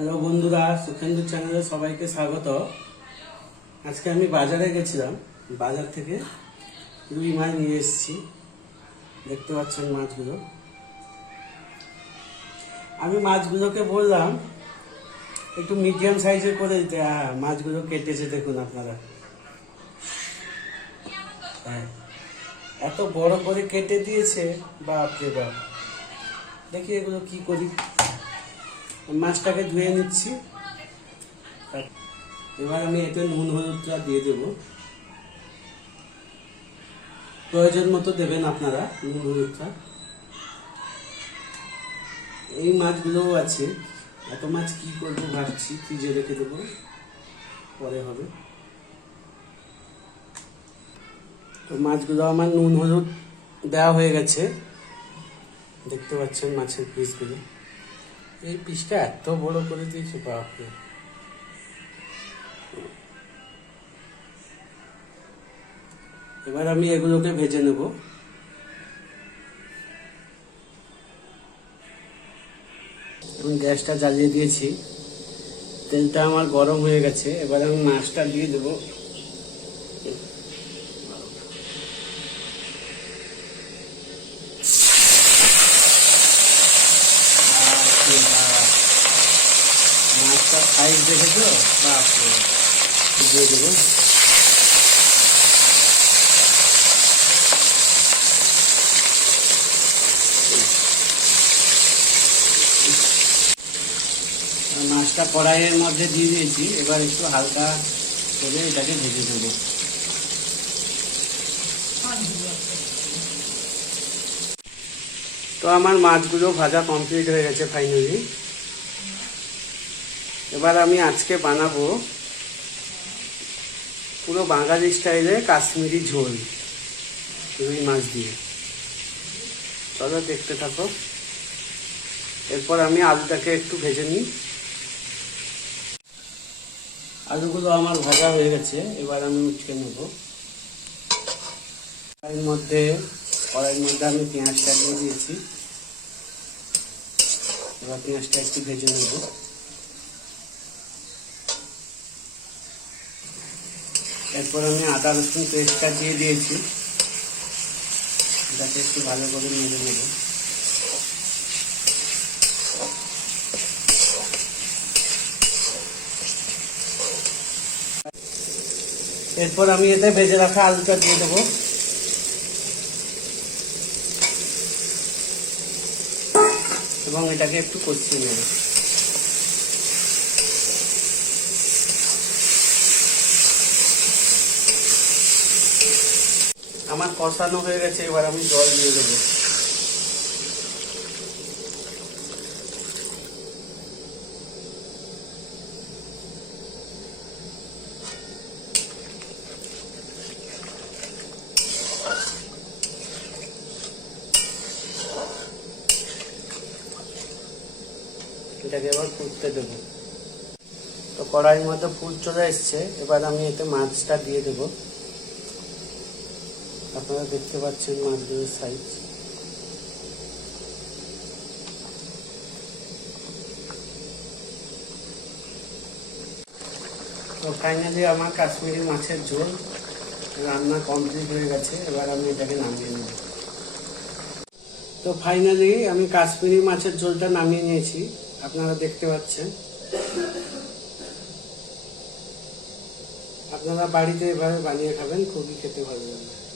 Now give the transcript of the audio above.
Hello বন্ধুরা, সুখেন্দু চ্যানেলে সবাইকে স্বাগত। আজকে আমি বাজারে গেছিলাম, বাজার থেকে রুই মাছ নিয়ে এসেছি। দেখতে পাচ্ছেন মাছগুলো। আমি মাছগুলোকে বললাম একটু মিডিয়াম সাইজের করে দিতে। মাছগুলো কেটেছে দেখুন আপনারা। হ্যাঁ, এত বড় করে কেটে দিয়েছে, বাপরে বাপ। দেখি এগুলো কি করি। মাছটাকে ধুয়ে নিচ্ছি। এবার আমি এতে নুন হলুদটা দিয়ে দেব। প্রয়োজন মতো দেবেন আপনারা নুন হলুদটা। এই মাছগুলোও আছে, এত মাছ কি করবো ভাবছি, ফ্রিজে রেখে দেবো, পরে হবে। তো মাছগুলো আমার নুন হলুদ দেওয়া হয়ে গেছে। দেখতে পাচ্ছেন মাছের পিসগুলো। এই পিসটা এত বড় করে দিয়েছে, বাপরে। এবার আমি এগুলোকে ভেজে নেব। গ্যাসটা জ্বালিয়ে দিয়েছি, তেলটা আমার গরম হয়ে গেছে। এবার আমি মাছটা দিয়ে দেবো। মাছটা সাইজ দেখেছো, বাপরে। দিয়ে দেবো। মাছটা কড়াইয়ের মধ্যে দিয়ে দিয়েছি। এবার একটু হালকা করে এটাকে ভেজে দেব। তো আমার মাছগুলো ভাজা কমপ্লিট হয়ে গেছে ফাইনালি। এবার আমি আজকে বানাবো পুরো বাঙালি স্টাইলে কাশ্মীরি ঝোল রুই মাছ দিয়ে। চলো দেখতে থাকো। এরপর আমি আলুটাকে একটু ভেজে নিই। আলুগুলো আমার ভাজা হয়ে গেছে। এবার আমি উঠিয়ে নেব। কড়াইয়ের মধ্যে আমি পেঁয়াজটা দিয়ে দিয়েছি। এবার পেঁয়াজটা একটু ভেজে নেব। এরপর আমি আদা রসুন পেস্টটা দিয়ে দিয়েছি। এটাকে একটু ভালো করে নেড়ে নেব। এরপর আমি এতে ভেজে রাখা আলুটা দিয়ে দেবো। এবং এটাকে একটু কষিয়ে নেব। আমার কষানো হয়ে গেছে। এবার আমি জল দিয়ে দেবো। এটাকে এবার ফুটতে দেবো। তো কড়াইয়ের মধ্যে ফুট চলে এসছে। এবার আমি এতে মাছটা দিয়ে দেবো। আপনারা দেখতে পাচ্ছেন মাছগুলোর সাইজ। তো ফাইনালি আমার কাশ্মীরি মাছের ঝোল রান্না কমপ্লিট হয়ে গেছে। এবার আমি এটাকে নামিয়ে নেব। তো ফাইনালি আমি কাশ্মীরি মাছের ঝোলটা নামিয়ে নিয়েছি। আপনারা দেখতে পাচ্ছেন। আপনারা বাড়িতে এভাবে বানিয়ে খাবেন, খুবই খেতে ভালো লাগবে।